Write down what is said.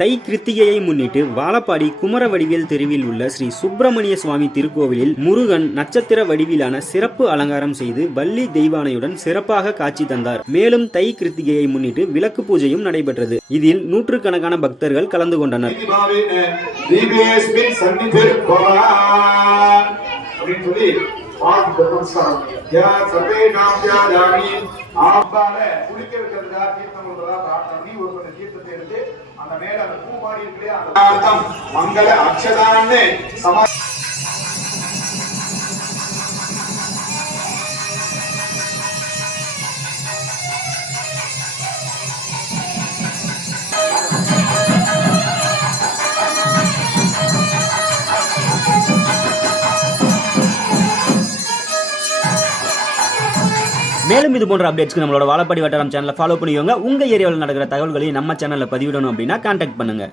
தை கிருத்திகையை முன்னிட்டு வாழப்பாடி குமர வடிவேல் தெருவில் உள்ள ஸ்ரீ சுப்பிரமணிய சுவாமி திருக்கோவிலில் முருகன் நட்சத்திர வடிவிலான சிறப்பு அலங்காரம் செய்து வள்ளி தெய்வானையுடன் சிறப்பாக காட்சி தந்தார். மேலும் தை கிருத்திகையை முன்னிட்டு விளக்கு பூஜையும் நடைபெற்றது. இதில் நூற்றுக்கணக்கான பக்தர்கள் கலந்து கொண்டனர். மங்கள அக்ஷதான்னு மேலும் இது போன்ற அப்டேட்ஸ்க்கு நம்மளோட வாழப்பாடி வட்டாரம் சேனலை ஃபாலோ பண்ணிக்கோங்க. உங்க ஏரியாவில் நடக்கிற தகவல்களையும் நம்ம சேனல்ல பதிவிடணும் அப்படின்னா கான்டாக்ட் பண்ணுங்க.